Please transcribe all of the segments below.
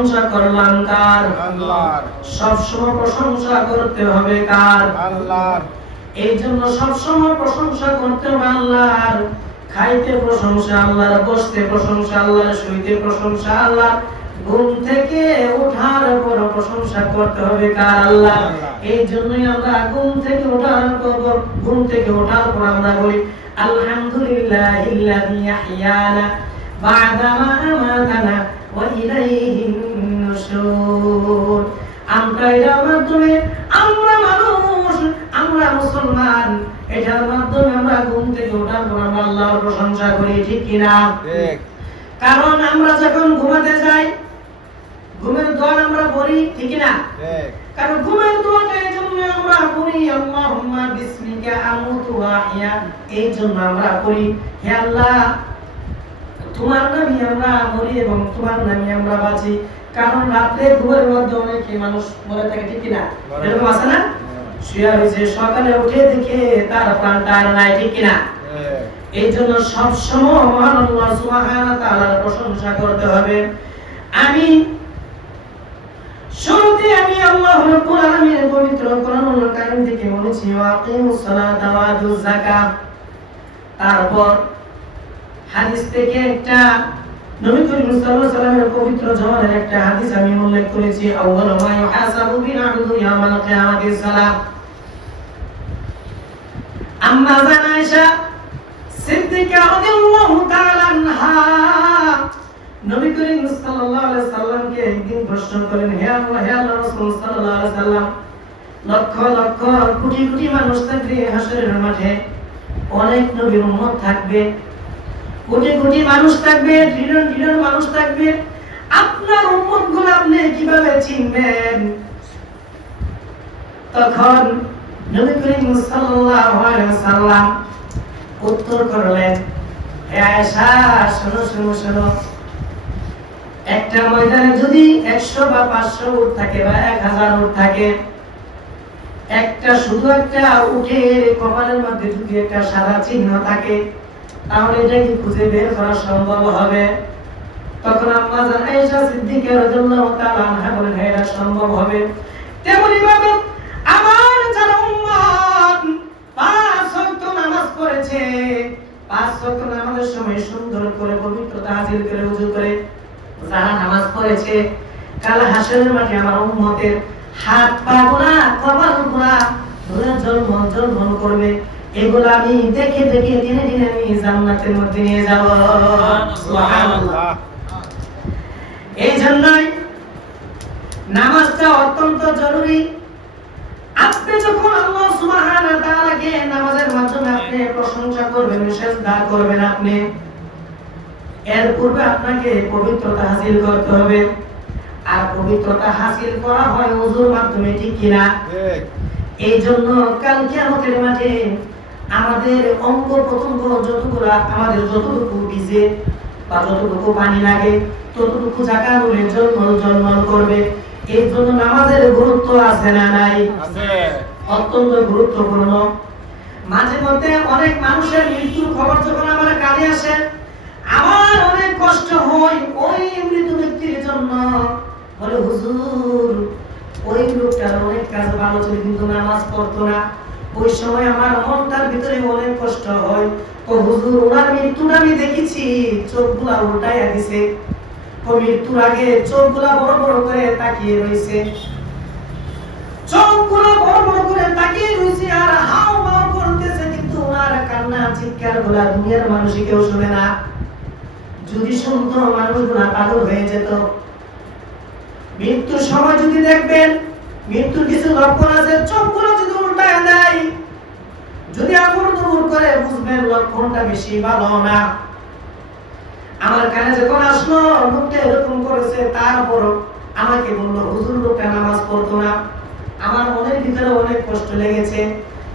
প্রশংসা করলাম কার? আল্লাহর। সবসময় প্রশংসা করতে হবে কার? আল্লাহর। এই জন্য সবসময় প্রশংসা করতে হবে আল্লাহর। খাইতে প্রশংসা আল্লাহর, বসতে প্রশংসা আল্লাহর, শুইতে প্রশংসা আল্লাহর, ঘুম থেকে ওঠার পর প্রশংসা করতে হবে কার? আল্লাহ। এই জন্যই আমরা ঘুম থেকে ওঠার পর আমরা বলি আলহামদুলিল্লাহিল্লাযী আহইয়ানা বা'দা মা আমাতানা ওয়া ইলাইহিন নুশুর। আমরা এর মাধ্যমে, আমরা মানুষ, আমরা মুসলমান, এটার মাধ্যমে আমরা ঘুম থেকে ওঠার পর আমরা আল্লাহর প্রশংসা করি, ঠিক কি না? ঠিক। কারণ আমরা যখন ঘুমাতে যাই, ঘুমের দোয়া আমরা পড়ি, ঠিক না? ঠিক। কারণ ঘুমের দোয়াটা এই জন্য আমরা পড়ি, আল্লাহুম্মা বিসমিকা আমুতু ওয়া আহইয়া, এই জন্য আমরা পড়ি, হে আল্লাহ তোমার নামে আমরা মরি এবং তোমার নামে আমরা বাঁচি। কারণ রাতে ঘুমের মধ্যে অনেকে মানুষ মরে থাকে, ঠিক না? এরকম আছে না? শুয়ে রয়েছে, সকালে উঠে দেখে তার প্রাণটা আর নাই, ঠিক না? এই জন্য সবসময় মহান আল্লাহ সুবহানাহু ওয়া তাআলার প্রশংসা করতে হবে। আমি শুরুতে আল্লাহ রাব্বুল আলামিনের পবিত্র কোরআনুল কারীম থেকে বলেছি ওয়াকিমুস সালাতা ওয়া আতুজ যাকাত। তারপর হাদিস থেকে একটা নবী করিম সাল্লাল্লাহু আলাইহি ওয়াসাল্লামের পবিত্র জমানের একটা হাদিস আমি উল্লেখ করেছি, আউয়ালু মা ইউহাসাবু বিল আবদু ইয়াওমাল কিয়ামাতি সালাত। আম্মা আয়েশা সিদ্দিকা রাদিয়াল্লাহু তাআলা আনহা নবী করিম সাল্লাল্লাহু আলাইহি সাল্লামকে একদিন প্রশ্ন করেন, হে আল্লাহ রাসূল সাল্লাল্লাহু আলাইহি সাল্লাম, লক্ষ লক্ষ কোটি কোটি মানুষ থাকবে হাশরের মাঠে, অনেক নবীর উম্মত থাকবে, কোটি কোটি মানুষ থাকবে, ট্রিলিয়ন ট্রিলিয়ন মানুষ থাকবে, আপনার উম্মতগুলো আপনি কিভাবে চিনবেন? তখন নবী করিম সাল্লাল্লাহু আলাইহি সাল্লাম উত্তর করলেন, হে আয়েশা শোনো শোনো শোনো, একটা ময়দানে যদি 100 বা 500 উট থাকে বা 1000 উট থাকে, শুধু একটা উটের কপালের মধ্যে যদি একটা সাদা চিহ্ন থাকে, তাহলে এটা কি খুঁজে বের করা সম্ভব হবে? তখন আম্মা জান আয়েশা সিদ্দিকা রাদিয়াল্লাহু তাআলা আনহা বলেন, হ্যাঁ এটা সম্ভব হবে। তেমনি ভাবে আমার যারা উম্মত 5 ওয়াক্ত নামাজ পড়েছে, 5 ওয়াক্ত নামাজের সময় সুন্দর করে পবিত্রতা হাসিল করে ওযু করে যারা নামাজ পড়েছে, কাল হাসরের মাঠে আমার উম্মতের হাত পা গুলা, কপাল গুলা ঝলমল করবে। এগুলো আমি দেখে দেখে দিনে দিনে আমি জান্নাতের মধ্যে নিয়ে যাব। সুবহানাল্লাহ। এই জন্যই নামাজটা অত্যন্ত জরুরি। আপনি যখন আল্লাহ সুবহানাহু ওয়া তাআলাকে নামাজের মাধ্যমে আপনি প্রশংসা করবেন, সিজদা করবেন, আপনি এর পূর্বে আপনাকে পবিত্রতা হাসিল করতে হবে। আর পবিত্রতা হাসিল করা হয় ওযুর মাধ্যমে, ঠিক কি না? ঠিক। এই জন্য কাল কিয়ামতের মাঠে আমাদের অঙ্গ প্রত্যঙ্গ আমাদের যতটুকু ভিজে বা যতটুকু পানি লাগে ততটুকু জায়গা হলে জলমল করবে। এই জন্য নামাজের গুরুত্ব আছে না নাই? আছে। অত্যন্ত গুরুত্বপূর্ণ। মাঝে মধ্যে অনেক মানুষের মৃত্যুর খবর যখন আমার কানে আসে, আমার অনেক কষ্ট হয় ওই মৃত ব্যক্তির জন্য। বলে হুজুর ওই লোকটার অনেক কাজ ভালো ছিল কিন্তু নামাজ পড়তো না, ওই সময় আমার মনটার ভিতরে অনেক কষ্ট হয়। ও হুজুর ওনার মৃত্যুটা আমি দেখেছি, চোখগুলা উল্টাইয়া দিছে, ও মৃত্যুর আগে চোখগুলা বড় বড় করে তাকিয়ে রইছে, চোখগুলা বড় বড় করে তাকিয়ে রইছে আর হাও মাও করতেছে, কিন্তু ওনার কান্না চিৎকার গুলা দুনিয়ার মানুষই কেউ শুনে না। যদি শুনতো মানুষগুলা পাগল হয়ে যেত। মৃত্যুর সময় যদি দেখবেন মৃত্যুর কিছু লক্ষণ আছে, চোখগুলো যদি উল্টায় দেয়, যদি আমর দূর করে বুঝবেন লক্ষণটা বেশি ভালো না। আমার কানে যখন আসলো লোকটা এরকম করেছে, তারপর আমাকে বললো হুজুর লোকটা নামাজ পড়তো না, আমার মনের ভিতরে অনেক কষ্ট লেগেছে,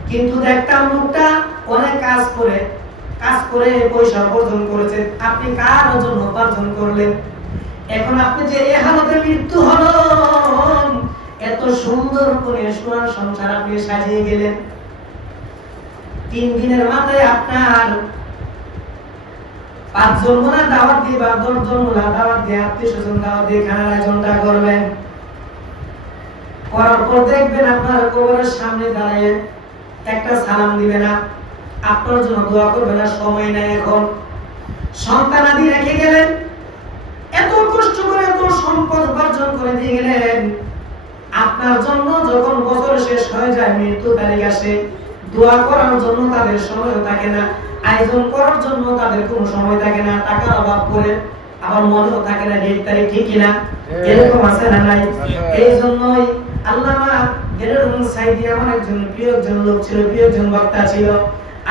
কিন্তু দেখতাম লোকটা অনেক কাজ করে পয়সা উপার্জন করেছে। আপনি কার জন্য উপার্জন করলেন? এখন আপনি যে এই হালতে মৃত্যু হলো, এত সুন্দর করে সোনার সংসার আপনি সাজিয়ে গেলেন, 3 দিনের মাথায় আপনার 5 জন মোলা দাওয়াত দিবা, 10 জন মোলা দাওয়াত দিয়ে আত্মীয়-স্বজন দাওয়াত দিয়ে খানার আয়োজনটা করবেন। করার পর দেখবেন আপনার কবরের সামনে দাঁড়িয়ে একটা সালাম দিবে না, আপনার জন্য দোয়া করবে না, সময় নাই এখন। সন্তানাদি রেখে গেলেন, এত কষ্ট করে এত সম্পদ উপার্জন করে দিয়ে গেলেন, আপনার জন্য যখন বছর শেষ হয়ে যায়, মৃত্যু তারিখ আসে, দোয়া করার জন্য তাদের সময় থাকে না, আয়োজন করার জন্য তাদের কোনো সময় থাকে না, টাকার অভাব করে আবার মনেও থাকে না ডেট তারিখ, ঠিক কিনা? এরকম আছে না নাই? এই জন্যই আল্লামা দেরুল সাইদি আমার একজন প্রিয় একজন লোক ছিল, প্রিয় একজন বক্তা ছিল।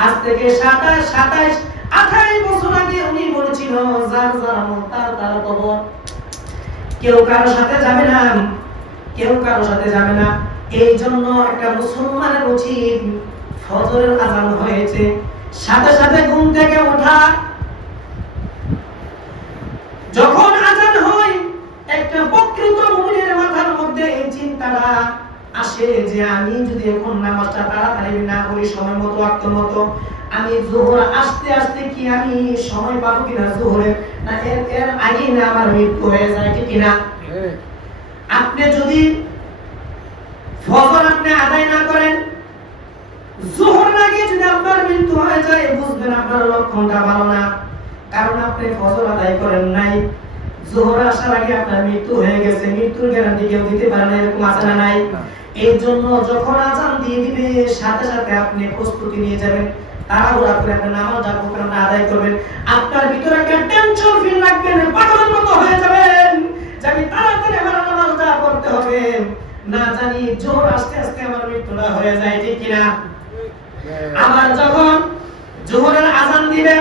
আজ থেকে 27-28 বছর আগে উনি বলেছিল, যার যার আমল তার তার কবর। কেউ কারো সাথে যাবে না, কেউ কারো সাথে যাবে না। এই জন্য একটা মুসলমানের উচিত, ফজরের আযান হয়েছে, সাথে সাথে ঘুম থেকে ওঠা। যখন আযান হয়, একটা প্রকৃত মুমিনের মাথার মধ্যে এই চিন্তাটা আসে যে আমি যদি এখন নামাজটা তাড়াতাড়ি না পড়ি, সময় মতো ওয়াক্ত মতো, আমি যোহর আসতে আসতে কি আমি সময় পাবো কিনা যোহরে, না এর আগে না আমার মৃত্যু হয়ে যায়, ঠিক কিনা? আপনি যদি ফজর আপনি আদায় না করেন, যোহর আগে যদি আপনার মৃত্যু হয়ে যায়, বুঝবেন আপনার লক্ষণটা ভালো না, কারণ আপনি ফজর আদায় করেন নাই, যোহর আসার আগে আপনার মৃত্যু হয়ে গেছে। মৃত্যুর গ্যারান্টি কেউ দিতে পারে না, এরকম আছে না নাই? এই জন্য যখন আযান দিয়ে দিবে, সাথে সাথে আপনি প্রস্তুতি নিয়ে যাবেন, তাড়াহুড়া করে আপনি নামাজটা আদায় করবেন। আপনার ভিতরে একটা টেনশন ফিল রাখবেন, পাগলের মতো হয়ে যাবেন যে আমি তাড়াতাড়ি আমার নামাজটা পড়তে হবে, না জানি জোহর আস্তে আস্তে আমার মৃত্যুটা হয়ে যায়, ঠিক কিনা? আবার যখন জোহরের আযান দিবে,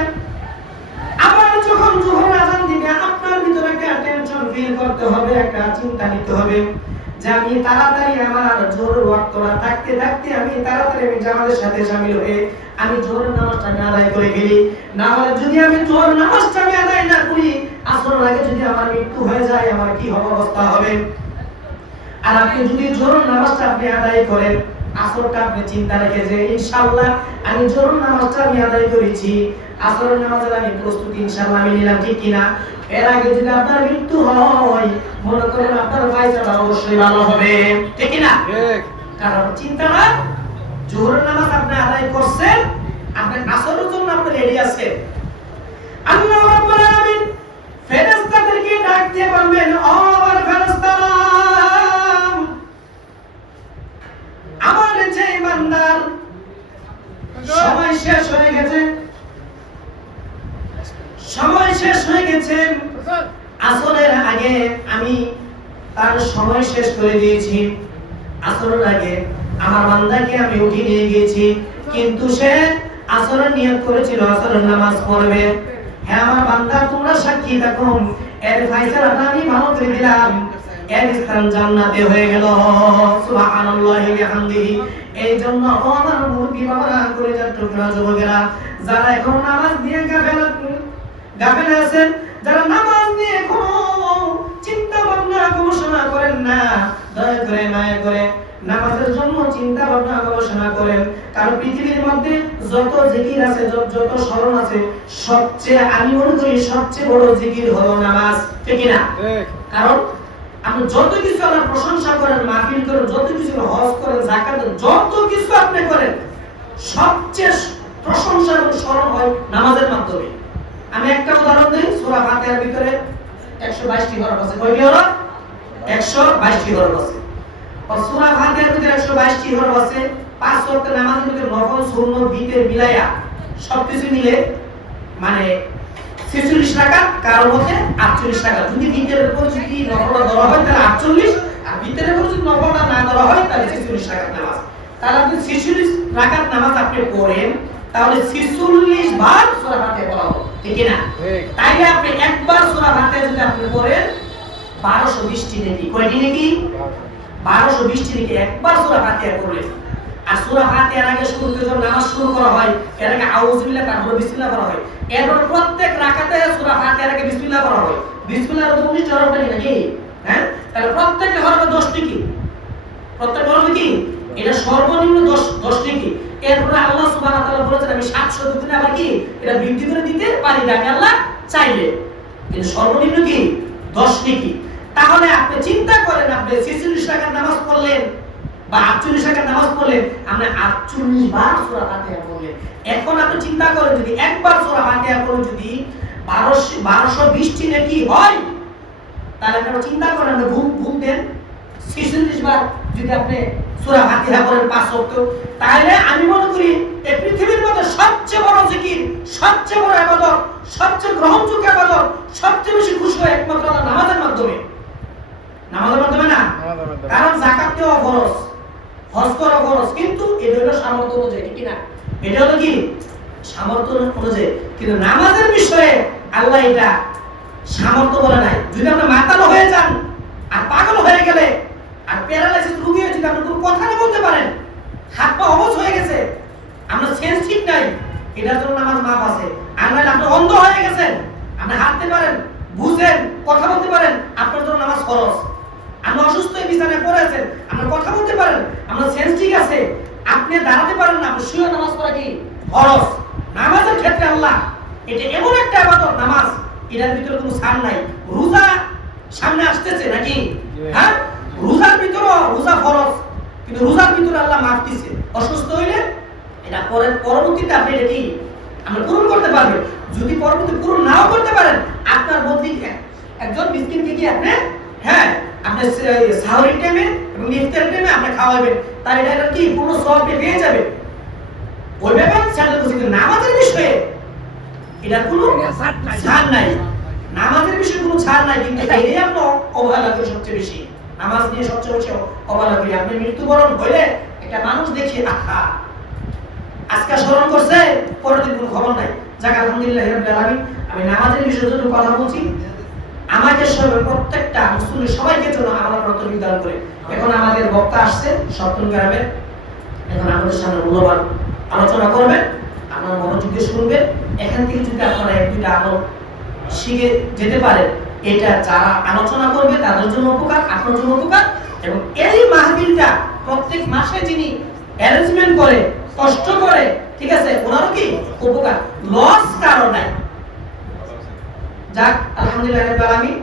আপনার ভিতরে একটা টেনশন ফিল করতে হবে, একটা চিন্তা নিতে হবে যে আমি তাড়াতাড়ি আমার জোহরের ওয়াক্তটা থাকতে থাকতে আমি তাড়াতাড়ি আমি জামাতের সাথে শামিল হয়ে আমি জোহরের নামাজটা আদায় করে ফেলি। না হলে যদি আমি জোহরের নামাজটা আদায় না করি, আসরের আগে যদি আমার মৃত্যু হয়ে যায়, আমার কি অবস্থা হবে? আর আপনি যদি জোহরের নামাজটা আপনি আদায় করেন, আসরটা আপনি চিন্তা রেখে যে ইনশাআল্লাহ আমি জোহরের নামাজটা আমি আদায় করেছি, আসরের নামাজের আমি প্রস্তুতি ইনশাআল্লাহ আমি নিলাম, ঠিক কিনা? এর আগে যদি আপনার মৃত্যু হয়, মনে করেন আপনার ফায়সালা অবশ্যই ভালো হবে, ঠিক কিনা? কারণ চিন্তা না, জোহরের নামাজ আপনি আদায় করছেন, আপনি আসরের জন্য আপনি রেডি আছেন। আল্লাহ রাব্বুল আলামিন ফেরেশতাদেরকে ডাক দিয়ে বলবেন, ও আমার ফেরেশতারা, আমার যে বান্দার সময় শেষ হয়ে গেছে, সময় শেষ হয়ে গেছে, আসরের আগে আমি তার সময় শেষ করে দিয়েছি, আসরের আগে আমার বান্দাকে আমি উঠিয়ে নিয়ে গিয়েছি, কিন্তু সে আসরের নিয়ত করেছিল আসরের নামাজ পড়বে। হ্যাঁ আমার বান্দা, তোমরা সাক্ষী থাকো, এর ফায়সালাটা আমি ভালো করে দিলাম, এর স্থান জান্নাতে হয়ে গেল। সুবহানাল্লাহি ওয়া বিহামদিহি। এই জন্য ও আমার মুরব্বি বাবারা, করে যার টুকরা যুবকেরা, যারা এখন নামাজ দিয়ে গাফেল আছেন, যারা নামাজ নিয়ে কোনো চিন্তা ভাবনা গবেষণা করেন না, দয়া করে মায়া করে নামাজের জন্য চিন্তা ভাবনা গবেষণা করেন। কারণ পৃথিবীর মধ্যে যত জিকির আছে, যত স্মরণ আছে, সবচেয়ে আমি মনে করি সবচেয়ে বড় জিকির হলো নামাজ, ঠিক না? কারণ আপনি যত কিছু আল্লাহর প্রশংসা করেন, মাহফিল করেন, যত কিছু হজ করেন, যাকাত দেন, যত কিছু আপনি করেন, সবচেয়ে প্রশংসা এবং স্মরণ হয় নামাজের মাধ্যমে। আমি একটা উদাহরণ দিই, সূরা ফাতিহার ভিতরে 122টি হরফ আছে। কয়টি হরফ? 122টি হরফ আছে। আর সূরা ফাতিহার ভিতরে 122টি হরফ আছে। 5 ওয়াক্ত নামাজের ভিতরে নফল, সুন্নত, বিতের মিলায়া সবকিছু মিলে মানে 46 রাকাত, কারোর মধ্যে 48 রাকাত। যদি বিতের উপর যদি নফলটা ধরা হয় তাহলে 48, আর বিতের উপর যদি নফলটা না ধরা হয় তাহলে 46 রাকাত নামাজ। তাহলে আপনি 46 রাকাত নামাজ আপনি পড়েন, তাহলে 46 বার সূরা ফাতিহা পড়া হবে, ঠিক না? তাইলে আপনি একবার সূরা ফাতিহা যদি আপনি পড়েন 1220টি নেকি। কয়টি নেকি? 1220টি নেকি একবার সূরা ফাতিহা পড়লেন। আর সূরা ফাতিহার আগে শুরুতে যখন নামাজ শুরু করা হয়, এর আগে আউযু বিল্লাহ, তারপর বিসমিল্লাহ করা হয়। এরপর প্রত্যেক রাকাতে সূরা ফাতিহার আগে বিসমিল্লাহ করা হয়। বিসমিল্লাহর 19টি হরফ নাকি? হ্যাঁ, তাহলে প্রত্যেকটা হরফে 10টি কি? প্রত্যেক হরফে কি? এটা সর্বনিম্ন 10টি কি? এরপরে আল্লাহ সুবহানাহু ওয়া তাআলা বলেছেন আমি 700 দিনে আবার কি এটা বৃদ্ধি করে দিতে পারি, আমি আল্লাহ চাইলে, কিন্তু সর্বনিম্ন কি 10 নেকি। তাহলে আপনি চিন্তা করেন, আপনি 46 রাকাত নামাজ পড়লেন বা 48 রাকাত নামাজ পড়লেন, আপনি 48 বার সূরা ফাতিহা পড়লেন। এখন আপনি চিন্তা করেন যদি একবার সূরা ফাতিহা পড়লে যদি 1220 নেকি হয়, তাহলে আপনি চিন্তা করেন আপনি ঘুম দেন 46 বার যদি আপনি সূরা ফাতিহা পড়েন 5 ওয়াক্ত, তাহলে আমি মনে করি এই পৃথিবীর মধ্যে সবচেয়ে বড় জিকির, সবচেয়ে বড় ইবাদত, সবচেয়ে গ্রহণযোগ্য ইবাদত, সবচেয়ে বেশি খুশি হয় একমাত্র আল্লাহ নামাজের মাধ্যমে। নামাজের মাধ্যমে না, কারণ যাকাত দেওয়া ফরজ, হজ করা ফরজ, কিন্তু এটা হলো সামর্থ্য অনুযায়ী, ঠিক না? এটা হলো কি সামর্থ্য অনুযায়ী, কিন্তু নামাজের বিষয়ে আল্লাহ এটা সামর্থ্য বলে নাই। যদি আপনি মাতালো হয়ে যান আর পাগল হয়ে গেলে আর প্যারালাইসিস রোগী হয়ে যদি আপনি কোনো কথা না বলতে পারেন, হাত পা অবশ হয়ে গেছে, আমরা সেন্স ঠিক নাই, এটার জন্য নামাজ মাফ আছে। আর নাহলে আপনি অন্ধ হয়ে গেছেন, আপনি হাঁটতে পারেন, বুঝেন, কথা বলতে পারেন, আপনার জন্য নামাজ ফরজ। আপনি অসুস্থ হয়ে বিছানায় পড়ে আছেন, আপনি কথা বলতে পারেন, আপনার সেন্স ঠিক আছে, আপনি দাঁড়াতে পারেন না, আপনি শুয়ে নামাজ পড়া কি ফরজ। নামাজের ক্ষেত্রে আল্লাহ এটা এমন একটা ইবাদত নামাজ, এটার ভিতরে কোনো ছাড় নাই। রোজা সামনে আসতেছে নাকি, হ্যাঁ, রোজার ভিতরে রোজা ফরজ, কিন্তু রোজার ভিতরে আল্লাহ মাফ দিয়েছে। অসুস্থ হইলে এটা পরবর্তীতে আপনি এটা কি আপনি পূরণ করতে পারবেন। যদি পরবর্তী পূরণ নাও করতে পারেন, আপনার বদলি একজন মিসকিনকে কি আপনি, হ্যাঁ, আপনি সাহরির টাইমে এবং ইফতারের টাইমে আপনি খাওয়াবেন, তার এটা কি পুরো সওয়াব পেয়ে যাবেন। ওই ব্যাপার সেটা তো, কিন্তু নামাজের বিষয়ে এটা কোনো ছাড় নাই, নামাজের বিষয়ে কোনো ছাড় নাই, কিন্তু এটাই আপনি অবহেলা করেন সবচেয়ে বেশি। নামাজ নিয়ে সবচেয়ে বেশি অবহেলা করি। আপনি মৃত্যুবরণ হইলে একটা মানুষ দেখি আহা আজকে স্মরণ করছে, পরের দিন কোনো খবর নাই। যাক আলহামদুলিল্লাহ রাব্বিল আলামিন। আমি নামাজের বিষয়ে যত কথা বলছি, আমাদের সবাই প্রত্যেকটা মুসলিম সবাইকে জন্য আল্লাহ রহমত দান করে। এখন আমাদের বক্তা আসছে সপ্তম গ্রামের, এখন আমাদের সামনে মূল্যবান আলোচনা করবেন, আপনারা মনোযোগ দিয়ে শুনবেন। এখান থেকে যদি আপনারা এক দুইটা আমল শিখে যেতে পারেন, এটা যারা আলোচনা করবে তাদের জন্য উপকার, আপনার জন্য উপকার। এবং এই মাহফিলটা প্রত্যেক মাসে যিনি অ্যারেঞ্জমেন্ট করে, কষ্ট করে, ঠিক আছে, ওনারও কি উপকার, লস কারো নাই। যাক আলহামদুলিল্লাহ রাব্বিল আলামিন।